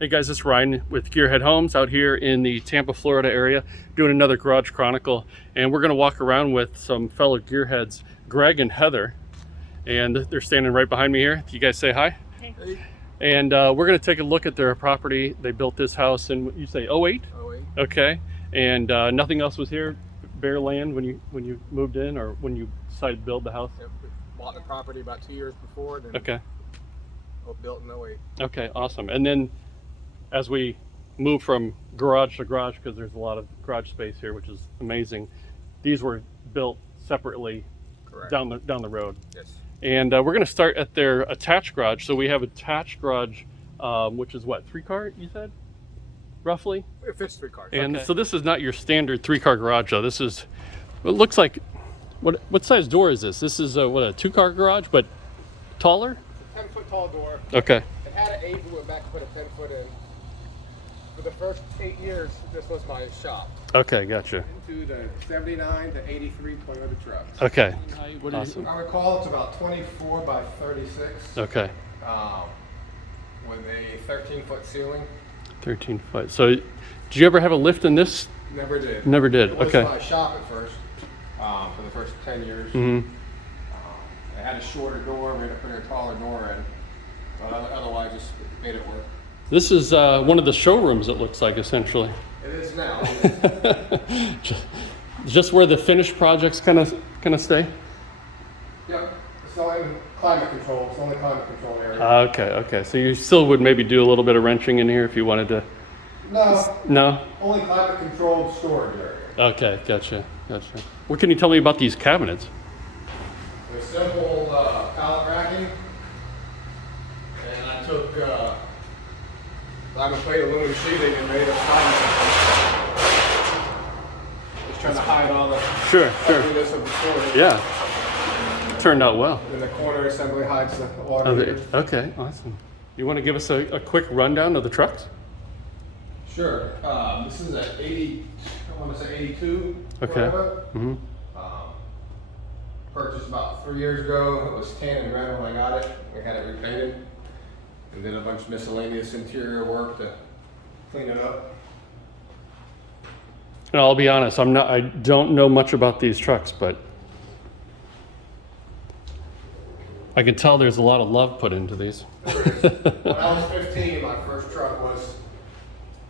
Hey guys, it's Ryan with Gearhead Homes out here in the Tampa, Florida area, doing another Garage Chronicle. And we're going to walk around with some fellow Gearheads, Greg and Heather. And they're standing right behind me here. You guys say hi? Hey. And we're going to take a look at their property. They built this house in, you say 08? 08. Okay. And nothing else was here? Bare land when you moved in, or when you decided to build the house? Yep, we bought the property about 2 years before, then Okay. built in 08. Okay, awesome. And then as we move from garage to garage, because there's a lot of garage space here, which is amazing, these were built separately. Correct. down the road. Yes. And we're going to start at their attached garage. So we have attached garage, which is what, 3-car, you said, roughly? It fits 3 cars. And Okay. so this is not your standard 3-car garage, though. This is, it looks like, what size door is this? This is a 2-car garage, but taller? It's a 10-foot tall door. Okay. It had an 8, we went back and put a 10-foot in. For the first 8 years, this was my shop. Okay, gotcha. Into the 79 to 83 Toyota trucks. Okay. Awesome. I recall it's about 24 by 36. Okay. With a 13-foot ceiling. 13 foot. So did you ever have a lift in this? Never did. Never did. It was Okay. my shop at first, for the first 10 years. Mm-hmm. It had a shorter door, we had to put a taller door in. But otherwise, just made it work. This is one of the showrooms, it looks like, essentially. It is now. Just where the finished projects kind of stay? Yep. It's only climate control. It's only climate control area. Okay. So you still would maybe do a little bit of wrenching in here if you wanted to? No. No? Only climate controlled storage area. Okay, gotcha. What can you tell me about these cabinets? They're simple pallet racking. And I took diamond plate aluminum sheeting and made a climate. Just trying to hide all the ugliness of the storage. Yeah. Turned out well. And the corner assembly hides the water heater. Okay, awesome. You want to give us a quick rundown of the trucks? Sure. This is an 80, I want to say 82. Okay. Mm-hmm. Purchased about 3 years ago. It was tan and red when I got it. We had it repainted. And did a bunch of miscellaneous interior work to clean it up. And I'll be honest, I don't know much about these trucks, but I can tell there's a lot of love put into these. There is. When I was 15, my first truck was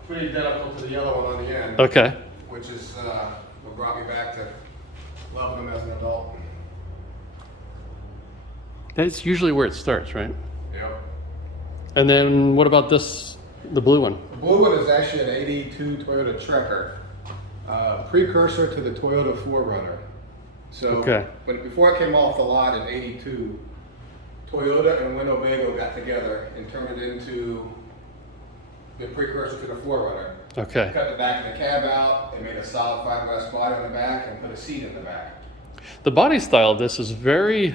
pretty identical to the yellow one on the end. Okay. Which is what brought me back to loving them as an adult. That's usually where it starts, right? Yep. And then what about this, the blue one? The blue one is actually an 82 Toyota Trekker, precursor to the Toyota 4Runner. So before it came off the lot in 82, Toyota and Winnebago got together and turned it into the precursor to the 4Runner. Okay. Cut the back of the cab out, they made a solid fiberglass body on the back and put a seat in the back. The body style of this is very,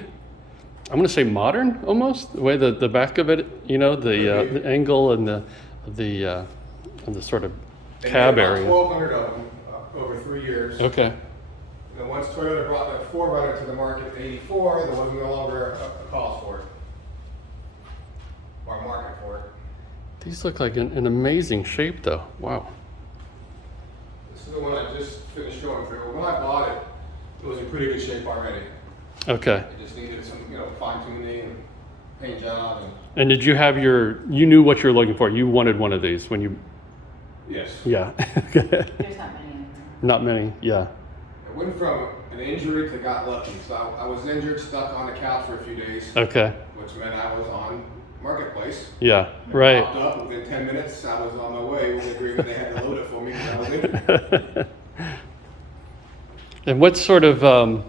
I'm going to say modern almost. The way the back of it, you know, the angle and the sort of cab area. 1,200 of them over 3 years. Okay. And then once Toyota brought the 4Runner to the market in 84, there was no longer a cause for it. Or a market for it. These look like an amazing shape though. Wow. This is the one I just finished going through. When I bought it, it was in pretty good shape already. Okay. It just needed some, fine tuning and paint job. And did you have you knew what you were looking for? You wanted one of these when you? Yes. Yeah. There's not many in there. Not many, yeah. I went from an injury to got lucky. So I was injured, stuck on the couch for a few days. Okay. Which meant I was on Marketplace. Yeah, right. Popped up within 10 minutes. I was on my way with the agreement they had to load it for me because I was injured. And what sort of,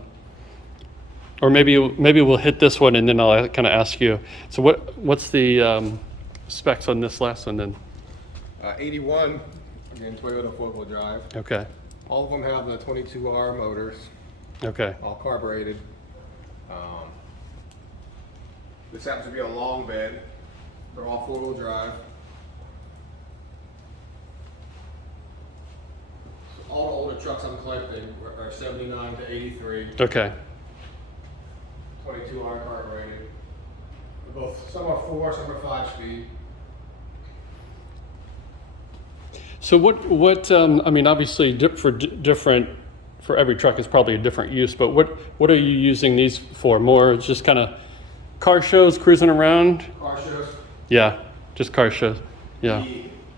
or maybe we'll hit this one and then I'll kind of ask you. So what's the specs on this last one then? 81, again, Toyota 4-wheel drive. Okay. All of them have the 22R motors. Okay. All carbureted. This happens to be a long bed. They're all 4-wheel drive. So all the older trucks I'm collecting are 79 to 83. Okay. 22R carbureted. Both, some are 4, some are 5 speed. So I mean, obviously different, for every truck is probably a different use, but what are you using these for? More it's just kind of car shows, cruising around? Car shows. Yeah, just car shows. Yeah.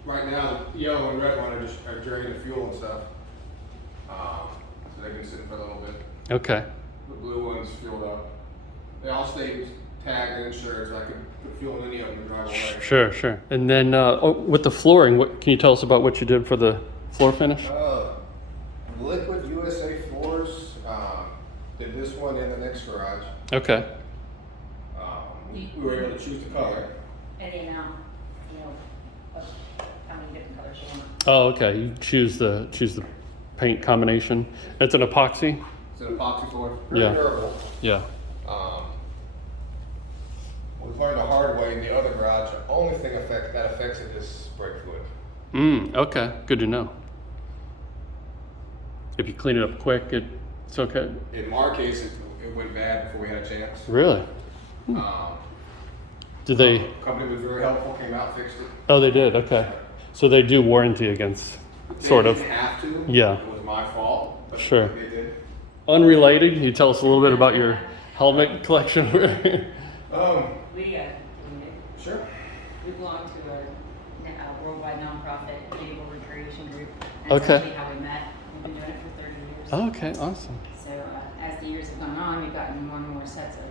Right now, the yellow and red one are draining the fuel and stuff. So they can sit for a little bit. Okay. The blue one's fueled up. They all stay tagged and insured, so I can put fuel in any of them and drive away. Sure. And then with the flooring, what can you tell us about what you did for the floor finish? Liquid USA floors. Did this one in the next garage. Okay. We were able to choose the color. And then, how many different colors you want. Oh, okay. You choose the paint combination. It's an epoxy. It's an epoxy floor. Very Yeah. durable. Yeah. We learned the hard way in the other garage. The only thing that affects it is brake fluid. Okay. Good to know. If you clean it up quick, it's okay. In our case, it went bad before we had a chance. Really? Did they? The company was very helpful. Came out, fixed it. Oh, they did. Okay. So they do warranty against, sort of. They didn't have to. Yeah. It was my fault. But Sure. They did. Unrelated, can you tell us a little bit about your helmet collection? Sure. We belong to a worldwide nonprofit vehicle recreation group. That's Okay. actually how we met. We've been doing it for 30 years. Okay, awesome. So as the years have gone on, we've gotten more and more sets of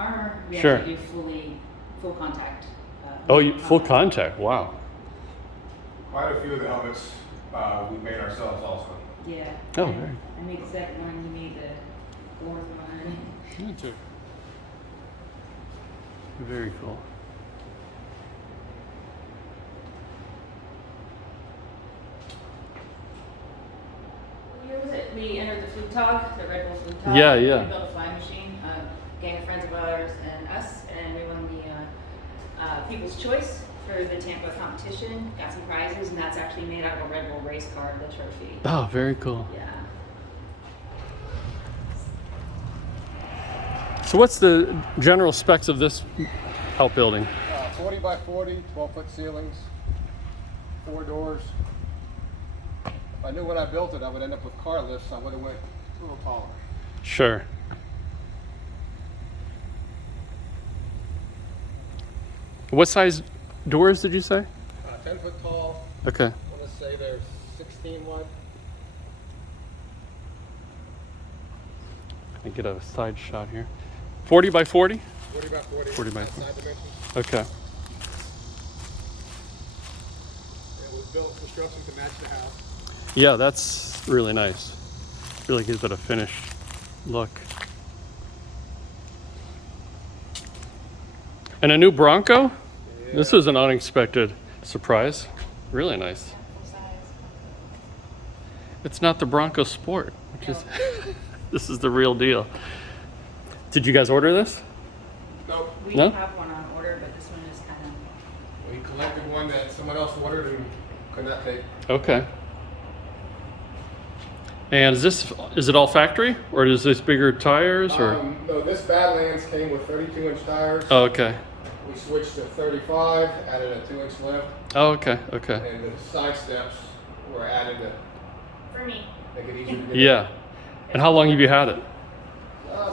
armor. We Sure. actually do full contact. Full contact, wow. Quite a few of the helmets we made ourselves also. Yeah. Oh, And very. I made the second one, you made the fourth one. Very cool. What year was it? We entered the Flugtag, the Red Bull Flugtag. Yeah, yeah. We built a flying machine, a gang of friends of ours and us, and we won the People's Choice for the Tampa competition. Got some prizes, and that's actually made out of a Red Bull race car, the trophy. Oh, very cool. Yeah. So what's the general specs of this outbuilding? 40 by 40, 12-foot ceilings, 4 doors. If I knew when I built it, I would end up with car lifts. I would have went a little taller. Sure. What size doors did you say? 10 foot tall. Okay. I want to say they're 16 wide. Let me get a side shot here. 40 by 40? 40 by 40. 40 by Side dimensions. Okay. It was built construction to match the house. Yeah, that's really nice. Really gives it a finished look. And a new Bronco? Yeah. This was an unexpected surprise. Really nice. It's not the Bronco Sport, which is this is the real deal. Did you guys order this? Nope. We No? have one on order, but this one is kind of. We collected one that someone else ordered and could not take. Okay. And is it all factory, or is this bigger tires, or? No, this Badlands came with 32-inch tires. Oh, okay. We switched to 35, added a 2-inch lift, Oh, okay. Okay. and the side steps were added to For me. make it easier to get. Yeah. And how long have you had it?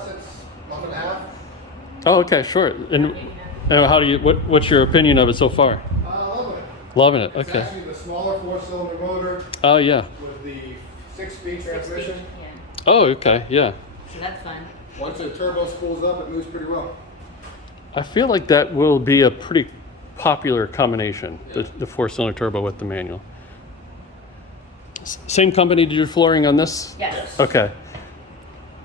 Since month and a half. Oh, okay, sure. And how do you? What's your opinion of it so far? Loving it. Loving it. It's Okay. actually the smaller 4-cylinder motor Oh, yeah. with the 6-speed transmission. Yeah. Oh, okay. Yeah. So that's fun. Once the turbo spools up, it moves pretty well. I feel like that will be a pretty popular combination, the 4-cylinder turbo with the manual. Same company did your flooring on this? Yes. Okay.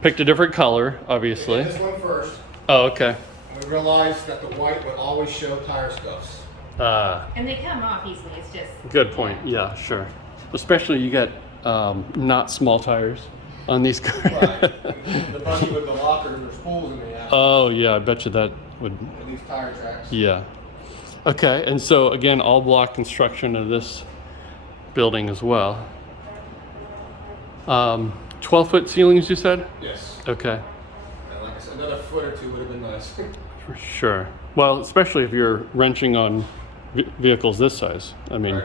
Picked a different color, We obviously. did this one first, Oh, okay. and we realized that the white would always show tire scuffs. And they come off easily. It's just. Good point. Yeah, sure. Especially you get not small tires on these cars. Right. The buggy with the lockers or spools in the app. Oh, yeah, I bet you that would. It leaves tire tracks. Yeah. Okay, and so again, all block construction of this building as well. 12-foot ceilings, you said? Yes. Okay, And like I said, another foot or two would have been nice. for sure. Well, especially if you're wrenching on vehicles this size. I mean, Right.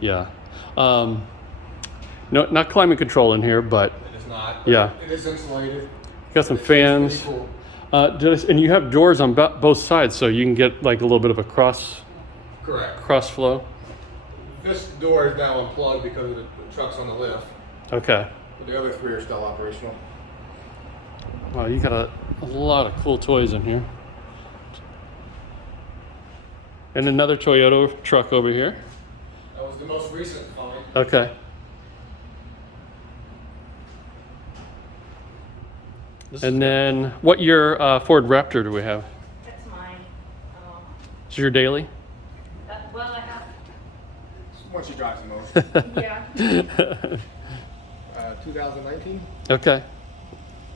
yeah. No, not climate control in here, but It is not. Yeah. It is insulated. got some It's pretty fans. cool. And you have doors on both sides, so you can get like a little bit of a cross Correct. flow. This door is now unplugged because of the trucks on the lift. Okay. But the other three are still operational. Wow, you got a lot of cool toys in here. And another Toyota truck over here. That was the most recent find. Okay. And then what year Ford Raptor do we have? That's mine. Is your daily? Well, I have. Once you drive the most. Yeah. 2019. Okay.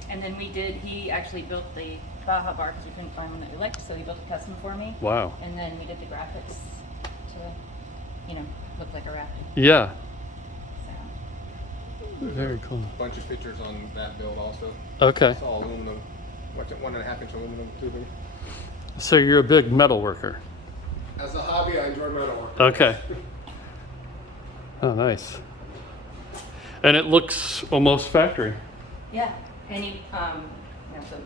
And then he actually built the Baja bar because we couldn't find one that we liked, so he built a custom for me. Wow. And then we did the graphics to, look like a Raptor. Yeah. So. Very cool. Bunch of pictures on that build also. Okay. It's all aluminum. What's it, 1.5 inch aluminum tubing. So you're a big metal worker. As a hobby, I enjoy metalwork. Okay. Oh, nice. And it looks almost factory. Yeah. And he, so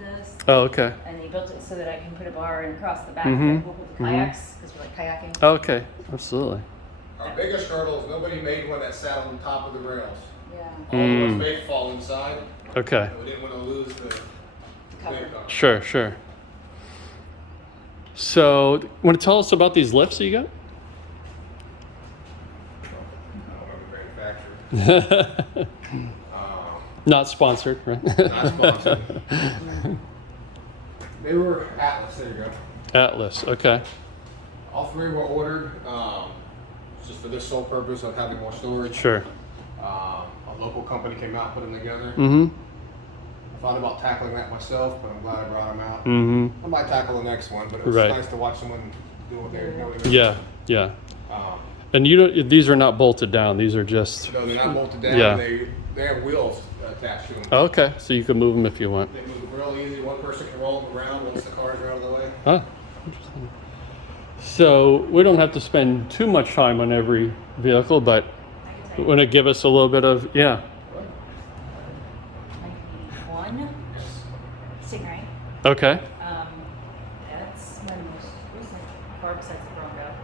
this. Oh, okay. And he built it so that I can put a bar in across the back Mhm. with the kayaks because we like kayaking. Oh, okay. Absolutely. Our biggest hurdle is nobody made one that sat on the top of the rails. Yeah. All the ones made fall inside. Okay. We didn't want to lose the Cover. big car. Sure. So, want to tell us about these lifts that you got? Manufacturer. Not sponsored, right? Not sponsored. They were Atlas. There you go. Atlas. Okay. All three were ordered just for this sole purpose of having more storage. Sure. A local company came out and put them together. Mm-hmm. I thought about tackling that myself, but I'm glad I brought them out. Mm-hmm. I might tackle the next one, but it was Right. nice to watch someone do what they're doing. Yeah. Um, And these are not bolted down. These are just. no, they're not bolted down. Yeah. They have wheels attached to them. Oh, okay. So you can move them if you want. They move real easy. One person can roll them around once the cars are out of the way. Huh. Interesting. So we don't have to spend too much time on every vehicle, but I can tell you. want to give us a little bit of 91 Stingray. Okay. That's my most recent car besides the Bronco.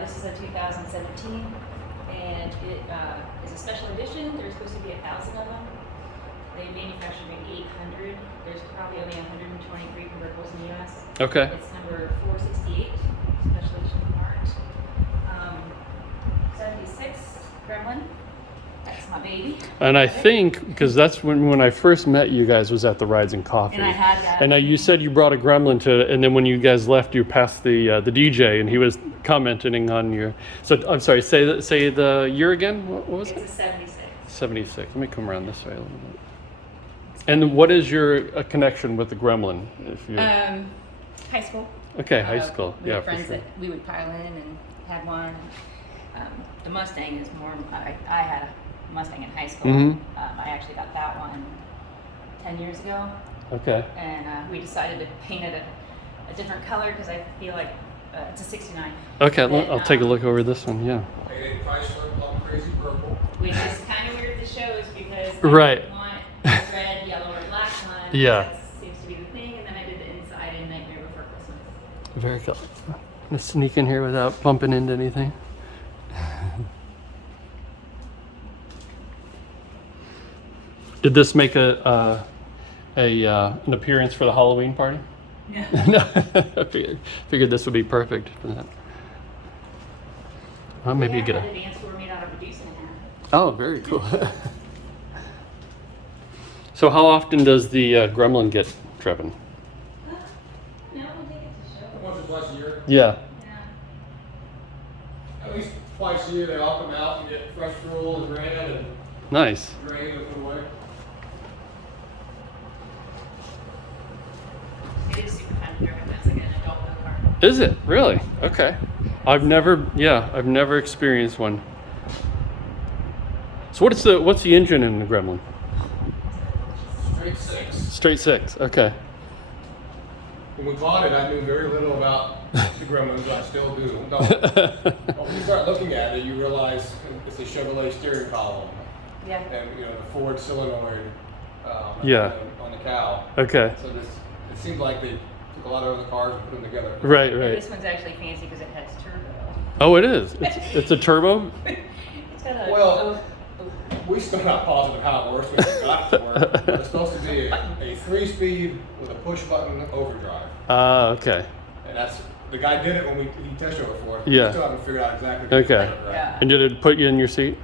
This is a 2017, and it is a special edition. There's supposed to be 1,000 of them. They manufactured maybe 800. There's probably only 123 convertibles in the U.S. Okay. It's number 468, special edition marked. 76 Gremlin. That's my baby. And I think because that's when I first met you guys was at the Rides and Coffee. And I had that. And you said you brought a Gremlin and then when you guys left, you passed the DJ, and he was commenting on your. So I'm sorry. Say the year again. What was It's it? a 76. 76. Let me come around this way a little bit. And what is your connection with the Gremlin? If you. High school. Okay, high school. We Yeah, had for friends sure. that we would pile in and had one. The Mustang is more. I had a Mustang in high school. Mhm. I actually got that one 10 years ago, Okay. and we decided to paint it a different color because I feel like it's a 69. Okay. That, I'll take a look over this one. Yeah. They did Chrysler Plum Crazy Purple. Which is kind of weird to show is because I Right. didn't want a red, yellow, or black one. Yeah. That seems to be the thing, and then I did the inside in Nightmare Before Christmas. Very cool. I'm gonna sneak in here without bumping into anything. Did this make an appearance for the Halloween party? No. No, I figured this would be perfect for that. Well, maybe you get a a. dance floor made out of a deuce and a half. Oh, very cool. So, how often does the Gremlin get driven? No, we'll take it to show. Once or twice a year. Yeah. Yeah. At least twice a year, they all come out and get fresh fuel and ran and Nice. drained and put away. It is super fun to drive. That's like an adult car. Is it really? Okay. I've never experienced one. So what's the engine in the Gremlin? Straight six. Straight six. Okay. when we bought it, I knew very little about the Gremlins. I still do. No. But when you start looking at it, you realize it's a Chevrolet steering column. Yeah. And you know the Ford solenoid. Yeah. On the cow. Okay. So it seems like they took a lot of other cars and put them together. Right, And right. this one's actually fancy because it has turbo. Oh, it is. It's a turbo. It's got a. Well, we're still not positive how it works when it got to work. But it's supposed to be a 3-speed with a push button overdrive. Okay. And that's the guy did it when he test drove it for us. Yeah. We still haven't figured out exactly. Okay. Yeah. And did it put you in your seat?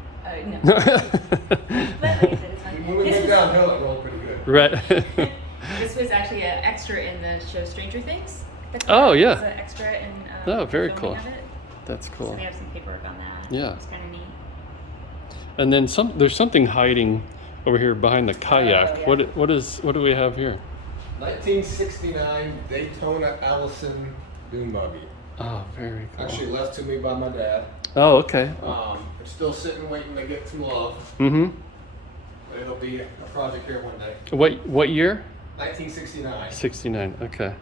No. But like I said, it's fine. When we went downhill, it rolled pretty good. Right. This was actually an extra in the show Stranger Things. Oh, yeah. It was an extra in Oh, very filming cool. of it. That's So cool. they have some paperwork on that. Yeah. It's kind of neat. And then there's something hiding over here behind the kayak. Oh, yeah. What do we have here? 1969 Daytona Allison dune buggy. Oh, very cool. Actually left to me by my dad. Oh, okay. It's still sitting waiting to get some love. Mm-hmm. But it'll be a project here one day. What year? 1969. 69. Okay.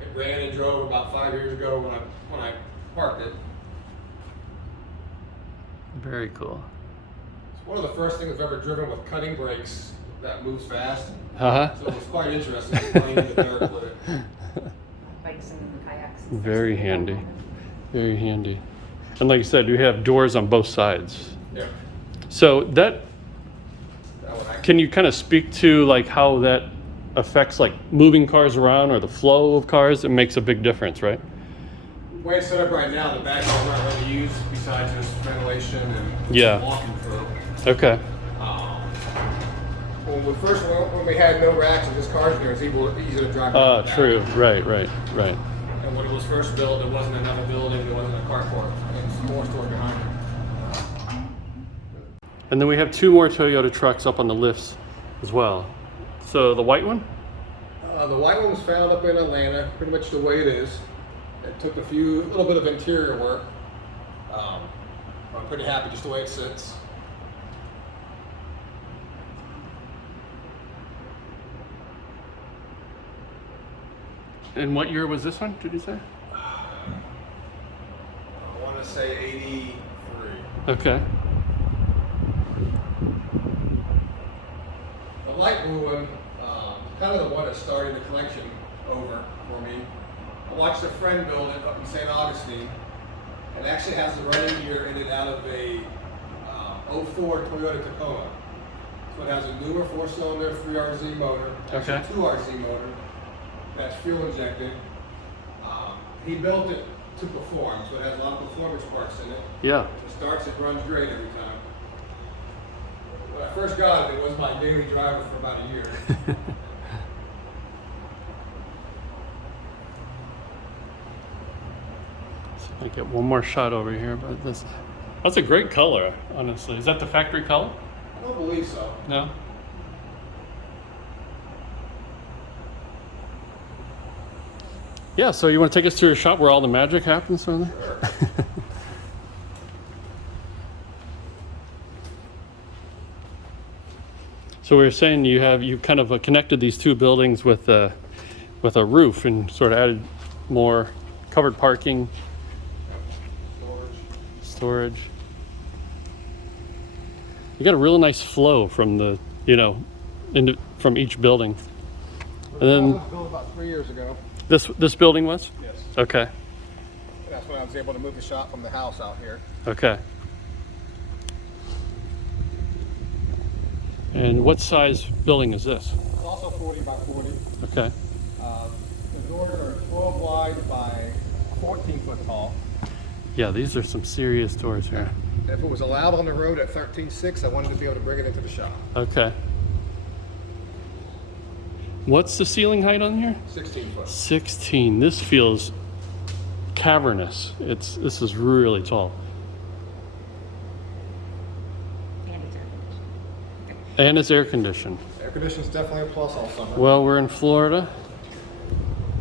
It ran and drove about 5 years ago when I parked it. Very cool. It's one of the first things I've ever driven with cutting brakes that moves fast. Uh-huh. So it was quite interesting playing in the dirt with it. Bikes and kayaks. Very handy. Very handy. And like you said, you have doors on both sides. Yeah. So That one can you kind of speak to like how that affects like moving cars around or the flow of cars? It makes a big difference, right? the way it's set up right now, the back door's not really used besides just ventilation and Yeah. walking through. Okay. When we had no racks and just cars in there, it's easy to drive. around the back. True. Right. And when it was first built, there wasn't another building, there wasn't a carport, and some more stored behind it. And then we have 2 more Toyota trucks up on the lifts as well. So the white one? The white one was found up in Atlanta, pretty much the way it is. It took a little bit of interior work. I'm pretty happy just the way it sits. And what year was this one, did you say? I want to say 83. Okay. The light blue one, kind of the one that started the collection over for me. I watched a friend build it up in St. Augustine, and it actually has the running gear in it out of a 04 Toyota Tacoma. So it has a newer 4-cylinder 3RZ motor, actually Okay. 2RZ motor, that's fuel injected. He built it to perform, so it has a lot of performance parts in it. Yeah. It starts, it runs great every time. When I first got it, it was my daily driver for about a year. I get one more shot over here, but that's a great color, honestly. Is that the factory color? I don't believe so. No? Yeah, so you want to take us to your shop where all the magic happens? Sure. So we were saying you kind of connected these 2 buildings with a roof and sort of added more covered parking, storage. You got a real nice flow from the from each building. And then It was built about 3 years ago. this building was? Yes. Okay. That's when I was able to move the shop from the house out here. Okay. And what size building is this? It's also 40 by 40. Okay. The doors are 12 wide by 14 foot tall. Yeah, these are some serious doors here. If it was allowed on the road at 13.6, I wanted to be able to bring it into the shop. Okay. What's the ceiling height on here? 16 foot. 16. This feels cavernous. This is really tall. And it's air conditioned. Air conditioning's definitely a plus all summer. Well, we're in Florida.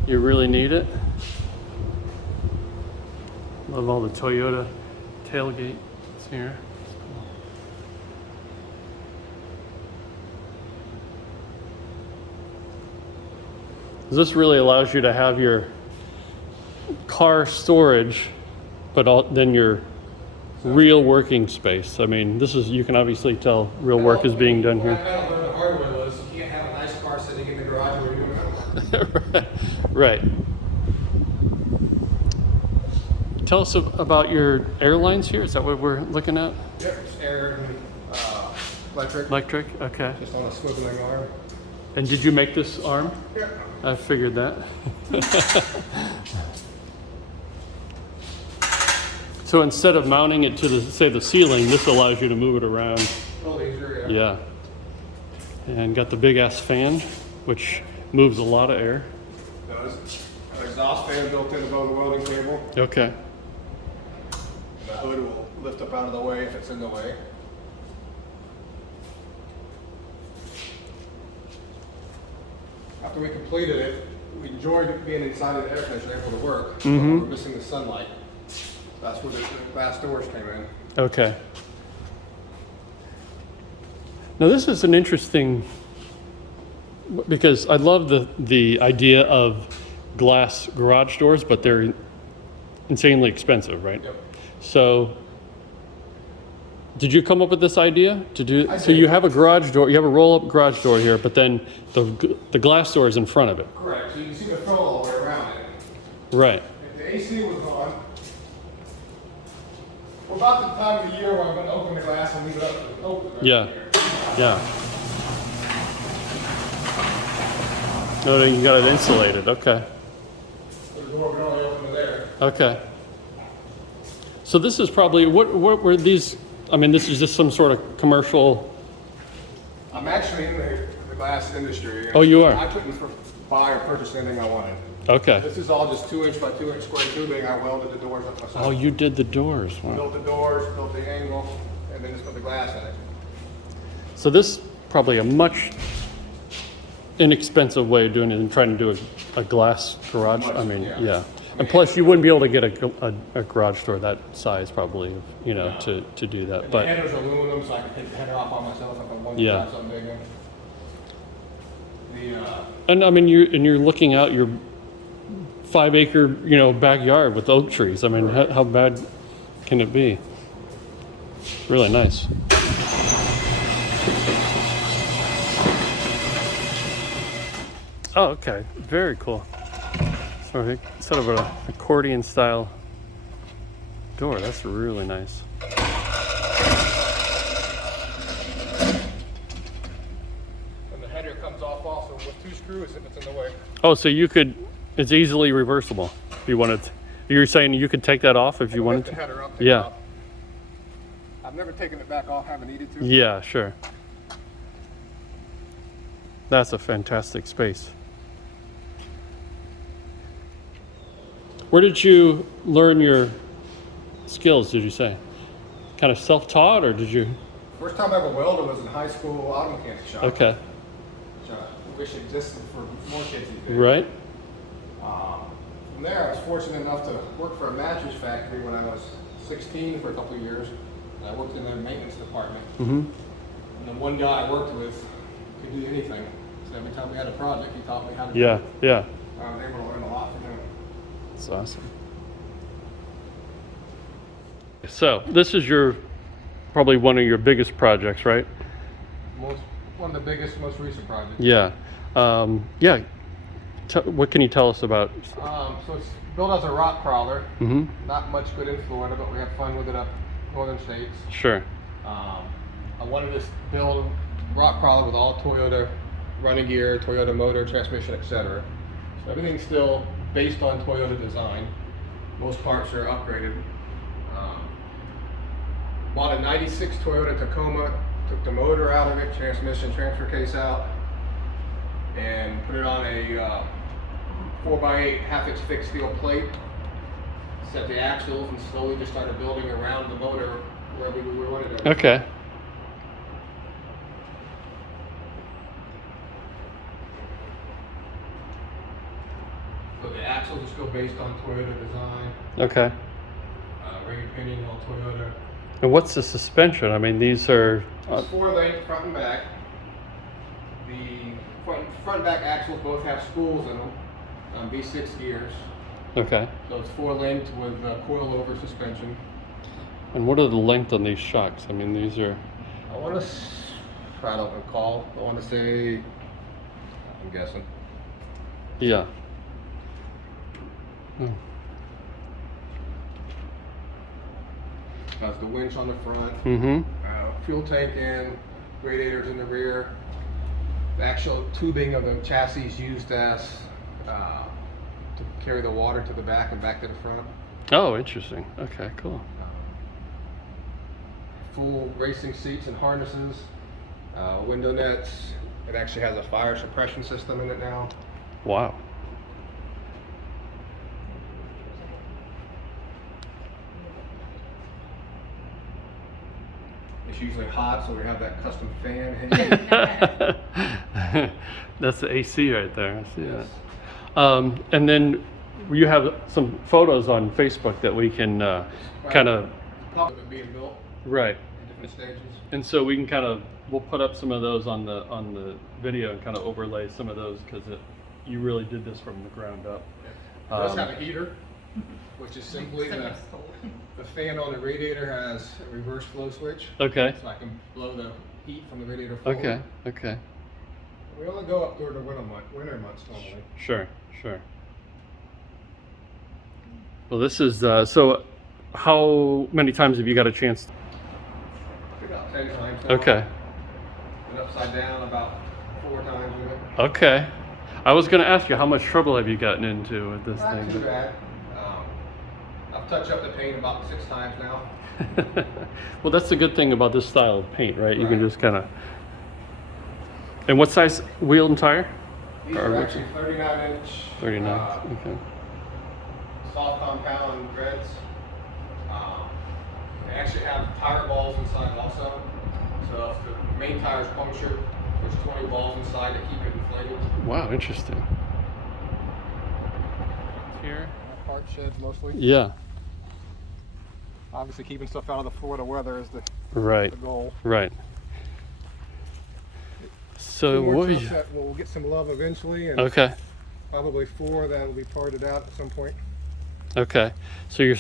You really need it. Love all the Toyota tailgates here. It's cool. This really allows you to have your car storage, but then your real working space. I mean, this is, you can obviously tell real work is being done What I here. kind of learned the hard way was you can't have a nice car sitting in the garage where you're doing it. Right. Tell us about your airlines here. Is that what we're looking at? Yep, it's air and electric. Electric, okay. Just on a swiveling arm. And did you make this arm? Yeah. I figured that. So instead of mounting it to the ceiling, this allows you to move it around. A little easier, yeah. Yeah. And got the big ass fan, which moves a lot of air. It does. An exhaust fan built in above the welding table. Okay. The hood will lift up out of the way if it's in the way. After we completed it, we enjoyed being inside of the air conditioner, able to work. But we were missing the sunlight. That's where the glass doors came in. Okay. Now this is an interesting, because I love the idea of glass garage doors, but they're insanely expensive, right? Yep. So, did you come up with this idea to do? I So did. you have a garage door, you have a roll-up garage door here, but then the glass door is in front of it. Correct. So you can see the fill all the way around it. Right. If the AC was on, we're about the time of the year where I'm going to open the glass and leave it up open. Right Yeah. here. Yeah. Oh, then you got it insulated. Okay. The door would only open to there. Okay. So this is probably, what were these? I mean, this is just some sort of commercial. I'm actually in the glass industry. Oh, you are? I couldn't buy or purchase anything I wanted. Okay. This is all just 2 inch by 2 inch square tubing. I welded the doors up myself. Oh, you did the doors. Wow. Built the doors, built the angle, and then just put the glass in it. So this is probably a much inexpensive way of doing it than trying to do a glass garage. I mean, Yeah. yeah. And plus, you wouldn't be able to get a garage door that size probably, you know, to do that. And But the header's aluminum, so I can take the header off on myself if I wanted to Yeah. have something bigger. and I mean, you're looking out your 5-acre, you know, backyard with oak trees. I mean, how bad can it be? Really nice. Oh, okay. Very cool. So instead of an accordion style door, that's really nice. And the header comes off also with 2 screws if it's in the way. Oh, so it's easily reversible if you wanted. You're saying you could take that off if you wanted Lift the to? header up, take it Yeah. off. I've never taken it back off, haven't needed to. Yeah, sure. That's a fantastic space. Where did you learn your skills, did you say? Kind of self-taught, or did you? First time I ever welded was in high school auto mechanic shop. Okay, Which I wish existed for more kids these days. right? From there, I was fortunate enough to work for a mattress factory when I was 16 for a couple of years. And I worked in their maintenance department. Mm-hmm. And the one guy I worked with could do anything. So every time we had a project, he taught me how to do Yeah, it. yeah. I was able to learn a lot from him. That's awesome. So this is probably one of your biggest projects, right? One of the biggest, most recent projects. Yeah. Yeah. What can you tell us about? So it's built as a rock crawler. Mm-hmm. Not much good in Florida, but we have fun with it up northern states. Sure. I wanted to build a rock crawler with all Toyota running gear, Toyota motor, transmission, etc. So everything's still based on Toyota design. Most parts are upgraded. Bought a 96 Toyota Tacoma, took the motor out of it, transmission, transfer case out, and put it on a 4x8 half-inch thick steel plate. Set the axles and slowly just started building around the motor wherever we wanted it. Okay. So the axles are still based on Toyota design. Okay. Ring and pinion all Toyota. And what's the suspension? I mean, these are. It's 4-link front and back. The front and back axles both have spools in them, V6 gears. Okay. So it's 4-linked with coil-over suspension. And what are the length on these shocks? I mean, these are... I don't recall. I want to say, I'm guessing. Yeah. Hmm. Has the winch on the front, Mm-hmm. fuel tank in, radiators in the rear. The actual tubing of the chassis is used as to carry the water to the back and back to the front. Oh, interesting. Okay, cool. Full racing seats and harnesses, window nets. It actually has a fire suppression system in it now. Wow. It's usually hot, so we have that custom fan hanging. That's the AC right there. I see Yes. that. And then you have some photos on Facebook that we can kind of... Top of it being built Right. in different stages. And so we can we'll put up some of those on the video and kind of overlay some of those because you really did this from the ground up. It does have a heater, which is simply the fan on the radiator has a reverse flow switch. Okay. So I can blow the heat from the radiator forward. Okay. Okay. We only go up during the winter months normally. Sure. Sure. Well, this is so. How many times have you got a chance? About 10 times now. Okay. Been upside down about 4 times with it. Okay. I was going to ask you, how much trouble have you gotten into with this Not thing? too bad. I've touched up the paint about 6 times now. Well, that's the good thing about this style of paint, right? You can Right. just kind of... And what size wheel and tire? These Or are which- actually 39-inch. 39. Okay. Soft compound reds. They actually have tire balls inside also. So if the main tire's punctured, there's 20 balls inside to keep it inflated. Wow, interesting. Here? Part sheds mostly. Yeah. Obviously keeping stuff out of the Florida weather is the Right. goal. Right. So Two more what? trucks that will get some love eventually, and Okay. probably 4 that will be parted out at some point. Okay. So you're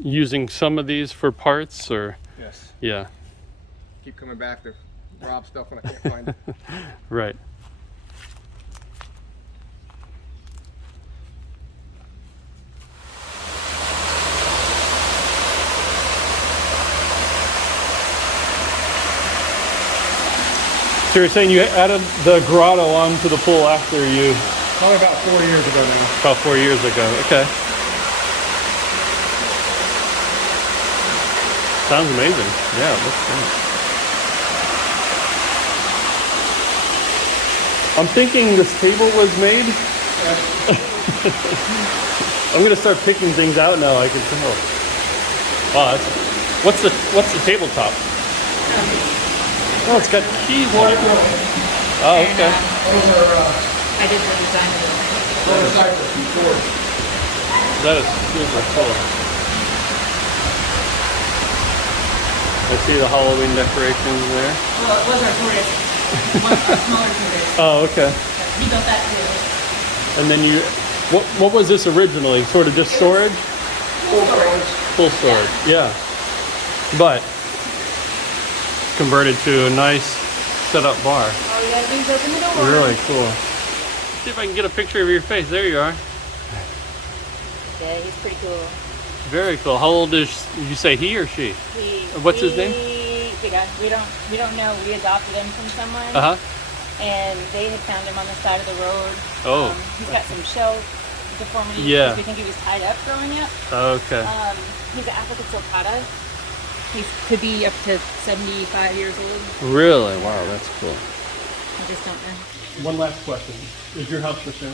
using some of these for parts, or? Yes. Yeah. Keep coming back to rob stuff when I can't find it. Right. So you're saying you added the grotto onto the pool after you... Probably about 4 years ago now. About 4 years ago. Okay. Sounds amazing. Yeah, it looks great. I'm thinking this table was made. I'm gonna start picking things out now. I can tell. Wow, what's the tabletop? Oh, it's got keys on it. Oh, okay. Those are I did the design of it. motorcycles from Ford. That is super cool. I see the Halloween decorations there. Well, it was our tourist. One of our smaller tourists. Oh, okay. He built that too. And then what was this originally? Sort of just storage? Full storage. Full storage, yeah. But converted to a nice set-up bar. Oh, you gotta do open the door. Really cool. See if I can get a picture of your face. There you are. Yeah, he's pretty cool. Very cool. How old is you say he or she? What's his name? The guy. We don't know. We adopted him from someone. Uh-huh. And they had found him on the side of the road. Oh. He's got some shell deformities. Yeah. Because we think he was tied up growing up. Okay. He's an African sulcata. He could be up to 75 years old. Really? Wow, that's cool. I just don't know. One last question. Is your house for sale?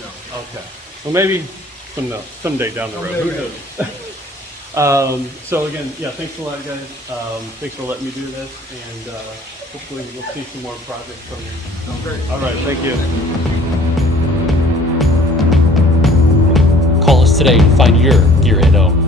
No. Okay. Well, maybe someday down the road. Who knows? So again, yeah, thanks a lot, guys. Thanks for letting me do this, and hopefully we'll see some more projects from you. Great. All right, thank you. Call us today to find your Gearhead home.